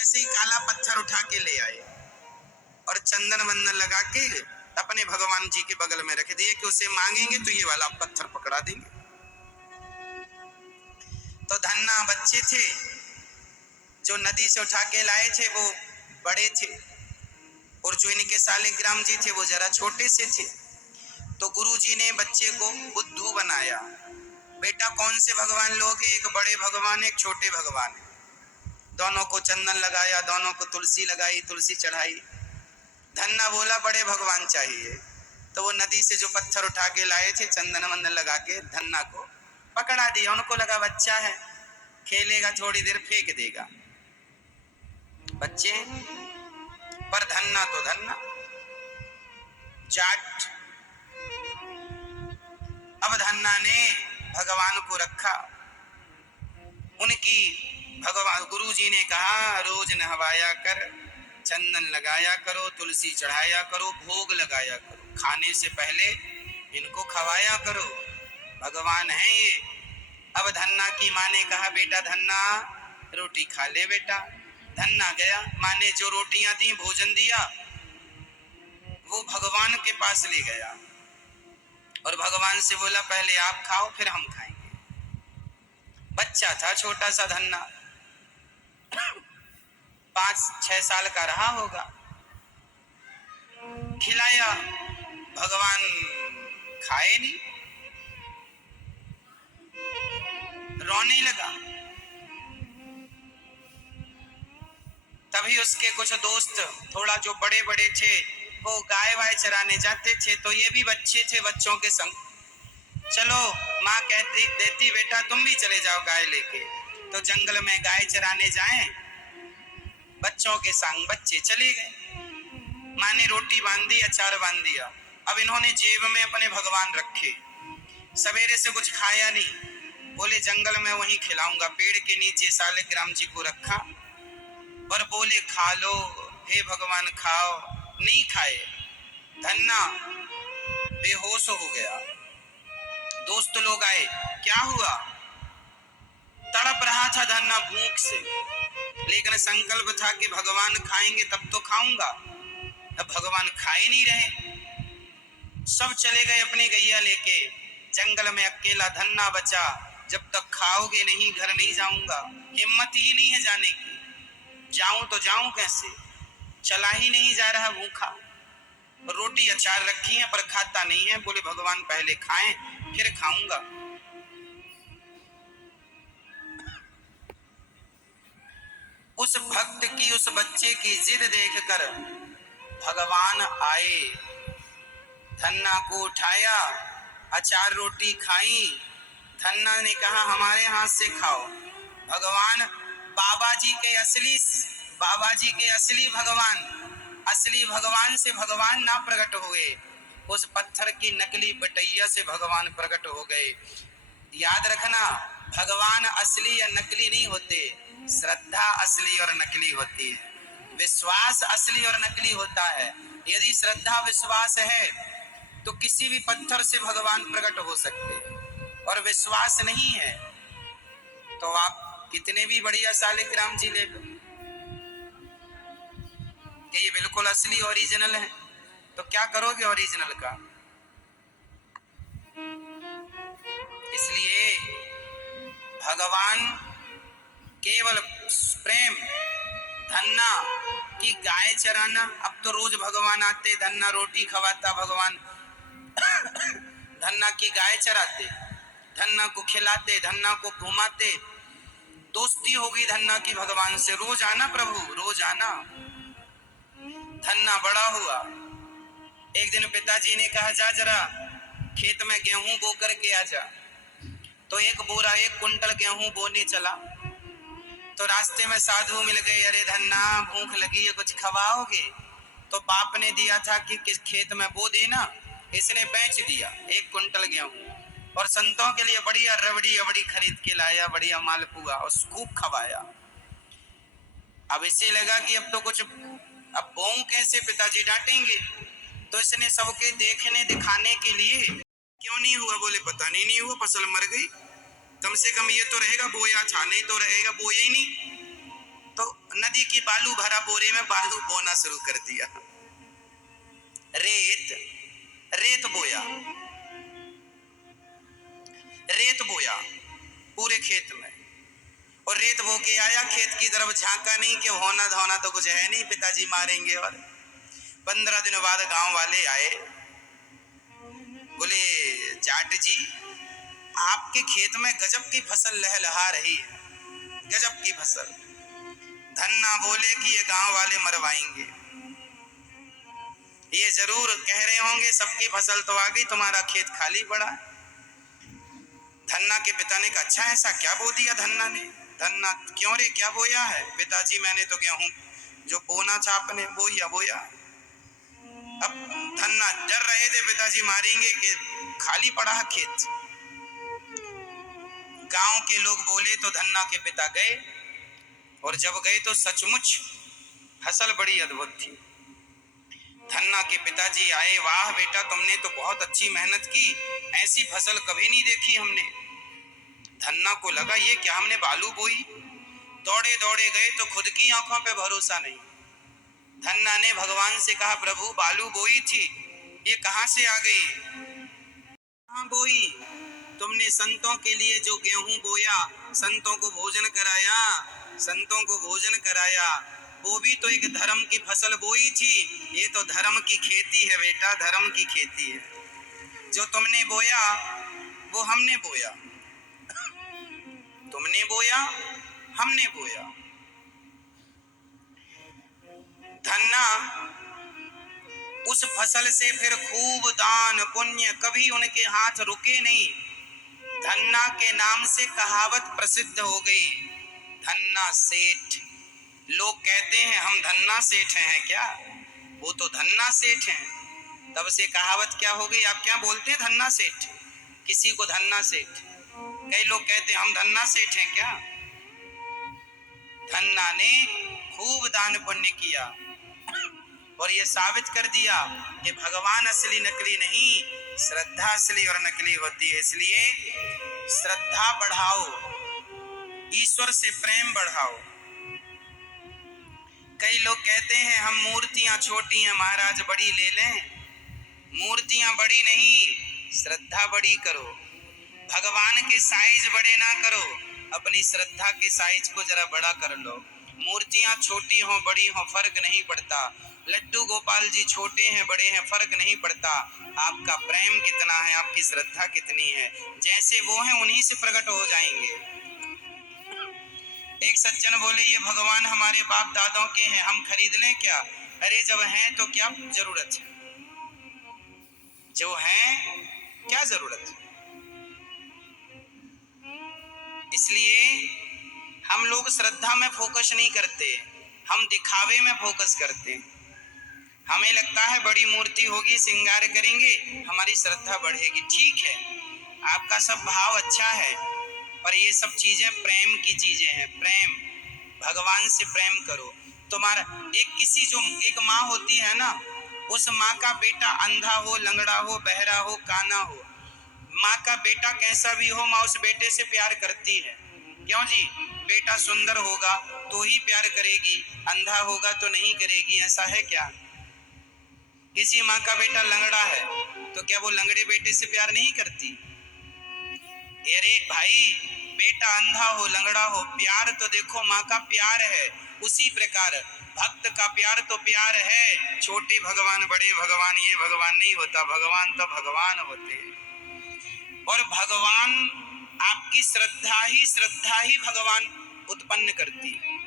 वैसे ही काला पत्थर उठा के ले आए और चंदन वंदन लगा के अपने भगवान जी के बगल में रख दिए कि उसे मांगेंगे तो ये वाला पत्थर पकड़ा देंगे। तो धन्ना बच्चे थे जो नदी से उठा के लाए थे, वो बड़े थे, और जो इनके सालिग्राम जी थे वो जरा छोटे से थे। तो गुरु जी ने बच्चे को बुद्धू बनाया, बेटा कौन से भगवान लोगे? एक बड़े भगवान, एक छोटे भगवान है। दोनों को चंदन लगाया, दोनों को तुलसी लगाई, तुलसी चढ़ाई। धन्ना बोला बड़े भगवान चाहिए। तो वो नदी से जो पत्थर उठा के लाए थे, चंदन वंदन लगा के धन्ना को पकड़ा दिया। उनको लगा बच्चा है, खेलेगा, थोड़ी देर फेंक देगा बच्चे। पर धन्ना तो धन्ना जाट। अब धन्ना ने भगवान को रखा। उनकी भगवान गुरु जी ने कहा रोज नहवाया कर, चंदन लगाया करो, तुलसी चढ़ाया करो, भोग लगाया करो, खाने से पहले इनको खवाया करो, भगवान है ये। अब धन्ना की माँ ने कहा बेटा धन्ना रोटी खा ले बेटा। धन्ना गया, माँ ने जो रोटियां दी, भोजन दिया, वो भगवान के पास ले गया और भगवान से बोला पहले आप खाओ फिर हम खाएंगे। बच्चा था छोटा सा धन्ना, 5-6 साल का रहा होगा। खिलाया, भगवान खाए नहीं, रोने लगा। तभी उसके कुछ दोस्त थोड़ा जो बड़े बड़े थे वो गाय वाय चराने जाते थे, तो ये भी बच्चे थे, बच्चों के संग चलो माँ कहती देती बेटा तुम भी चले जाओ गाय लेके। तो जंगल में गाय चराने जाएं, बच्चों के संग बच्चे चले गए। माँ ने रोटी बांध दी, अचार बांध दिया। अब इन्होंने जेब में अपने भगवान रखे, सवेरे से कुछ खाया नहीं, बोले जंगल में वहीं खिलाऊंगा। पेड़ के नीचे सालिग्राम जी को रखा और बोले खा लो हे भगवान खाओ। नहीं खाए, धन्ना बेहोश हो गया। दोस्त लोग आए, क्या हुआ? तड़प रहा था धन्ना भूख से, लेकिन संकल्प था कि भगवान खाएंगे तब तो खाऊंगा। अब भगवान खा ही नहीं रहे। सब चले गए अपनी गैया लेके, जंगल में अकेला धन्ना बचा। जब तक खाओगे नहीं घर नहीं जाऊंगा। हिम्मत ही नहीं है जाने की, जाऊं तो जाऊं कैसे? चला ही नहीं जा रहा, भूखा। रोटी अचार रखी है पर खाता नहीं है। बोले भगवान पहले खाएं फिर खाऊंगा। उस भक्त की, उस बच्चे की जिद देखकर भगवान आए, धन्ना को उठाया, अचार रोटी खाई। धन्ना ने कहा हमारे हाथ से खाओ। भगवान बाबा जी के असली भगवान, असली भगवान से भगवान ना प्रकट हुए, उस पत्थर की नकली बटैया से भगवान प्रकट हो गए। याद रखना, भगवान असली या नकली नहीं होते, श्रद्धा असली और नकली होती है, विश्वास असली और नकली होता है। यदि श्रद्धा विश्वास है तो किसी भी पत्थर से भगवान प्रकट हो सकते, और विश्वास नहीं है तो आप कितने भी बढ़िया सालिग्राम जी ले लो कि ये बिल्कुल असली ओरिजिनल है, तो क्या करोगे ओरिजिनल का? इसलिए भगवान केवल प्रेम। धन्ना की गाय चराना, अब तो रोज भगवान आते, धन्ना रोटी खवाता, भगवान धन्ना की गाय चराते, धन्ना को खिलाते, धन्ना को घुमाते। दोस्ती होगी धन्ना की भगवान से, रोज आना प्रभु रोज आना। धन्ना बड़ा हुआ। एक दिन पिताजी ने कहा जा जरा खेत में गेहूं बो करके आ जा। तो 1 कुंटल गेहूं बोने चला, तो रास्ते में साधु मिल गए। अरे धन्ना भूख लगी है, कुछ खवाओगे? तो बाप ने दिया था कि किस खेत में बो देना, इसने बेच दिया 1 कुंटल गेहूं, और संतों के लिए बढ़िया रबड़ी अबड़ी खरीद के लाया, बढ़िया मालपुआ, और खूब खवाया। अब इसे लगा कि अब तो कुछ, अब बोऊं कैसे, पिताजी डांटेंगे। तो इसने सबके देखने दिखाने के लिए, क्यों नहीं हुआ? बोले पता नहीं हुआ, फसल मर गई। कम से कम ये तो रहेगा बोया था, नहीं तो रहेगा बोया ही नहीं। तो नदी की बालू भरा बोरे में बालू बोना शुरू कर दिया। रेत बोया, रेत बोया पूरे खेत में। और रेत बो के आया, खेत की तरफ झांका नहीं कि होना धोना तो कुछ है नहीं, पिताजी मारेंगे। और 15 दिन बाद गांव वाले आए, बोले जाट जी आपके खेत में गजब की फसल लहलहा रही है, गजब की फसल। धन्ना बोले कि ये गांव वाले मरवाएंगे, ये जरूर कह रहे होंगे सबकी फसल तो आ गई, तुम्हारा खेत खाली पड़ा। धन्ना के पिता ने कहा अच्छा ऐसा क्या बो दिया धन्ना ने? धन्ना क्यों रे, क्या बोया है? पिताजी मैंने तो गेहूं जो बोना था आपने बोया। अब धन्ना डर रहे थे पिताजी मारेंगे कि खाली पड़ा है खेत। गांव के लोग बोले तो धन्ना के पिता गए, और जब गए तो सचमुच फसल बड़ी अद्भुत थी। धन्ना के पिताजी आए, वाह बेटा तुमने तो बहुत अच्छी मेहनत की, ऐसी फसल कभी नहीं देखी हमने। धन्ना को लगा ये क्या हमने बालू बोई। दौड़े दौड़े गए तो खुद की आंखों पे भरोसा नहीं। धन्ना ने भगवान से कहा प्रभु बालू बोई थी, ये कहां से आ गई? कहां बोई? तुमने संतों के लिए जो गेहूं बोया, संतों को भोजन कराया, संतों को भोजन कराया, वो भी तो एक धर्म की फसल बोई थी। ये तो धर्म की खेती है बेटा, धर्म की खेती है। जो तुमने बोया वो हमने बोया, तुमने बोया हमने बोया। धन्ना उस फसल से फिर खूब दान पुण्य, कभी उनके हाथ रुके नहीं। धन्ना के नाम से कहावत प्रसिद्ध हो गई, धन्ना सेठ। लोग कहते हैं हम धन्ना सेठ हैं क्या? वो तो धन्ना सेठ हैं। तब से कहावत क्या हो गई? आप क्या बोलते हैं धन्ना सेठ? किसी को धन्ना सेठ, कई लोग कहते हैं हम धन्ना सेठ हैं क्या? धन्ना ने खूब दान पुण्य किया और ये साबित कर दिया कि भगवान असली नकली नहीं, श्रद्धा असली और नकली होती है। इसलिए श्रद्धा बढ़ाओ, ईश्वर से प्रेम बढ़ाओ। कई लोग कहते हैं हम मूर्तियां छोटी हैं महाराज, बड़ी ले लें। मूर्तियां बड़ी नहीं, श्रद्धा बड़ी करो। भगवान के साइज बड़े ना करो, अपनी श्रद्धा के साइज को जरा बड़ा कर लो। मूर्तियां छोटी हो बड़ी हो फर्क नहीं पड़ता, लड्डू गोपाल जी छोटे हैं बड़े हैं फर्क नहीं पड़ता। आपका प्रेम कितना है, आपकी श्रद्धा कितनी है, जैसे वो हैं उन्हीं से प्रकट हो जाएंगे। एक सज्जन बोले ये भगवान हमारे बाप दादों के हैं, हम खरीद लें क्या? अरे जब हैं तो क्या जरूरत है, जो हैं क्या जरूरत है। इसलिए हम लोग श्रद्धा में फोकस नहीं करते, हम दिखावे में फोकस करते। हमें लगता है बड़ी मूर्ति होगी, श्रृंगार करेंगे, हमारी श्रद्धा बढ़ेगी। ठीक है, आपका सब भाव अच्छा है, पर ये सब चीजें प्रेम की चीजें हैं। प्रेम, भगवान से प्रेम करो। तुम्हारा एक माँ होती है ना, उस माँ का बेटा अंधा हो, लंगड़ा हो, बहरा हो, काना हो, माँ का बेटा कैसा भी हो, माँ उस बेटे से प्यार करती है। क्यों जी? बेटा सुंदर होगा तो ही प्यार करेगी, अंधा होगा तो नहीं करेगी। ऐसा है क्या? किसी माँ का बेटा लंगड़ा है तो क्या वो लंगड़े बेटे से प्यार नहीं करती? अरे भाई, बेटा अंधा हो लंगड़ा हो, प्यार तो देखो माँ का प्यार है। उसी प्रकार भक्त का प्यार तो प्यार है। छोटे भगवान बड़े भगवान ये भगवान नहीं होता, भगवान तो भगवान होते हैं। और भगवान आपकी श्रद्धा ही भगवान उत्पन्न करती है।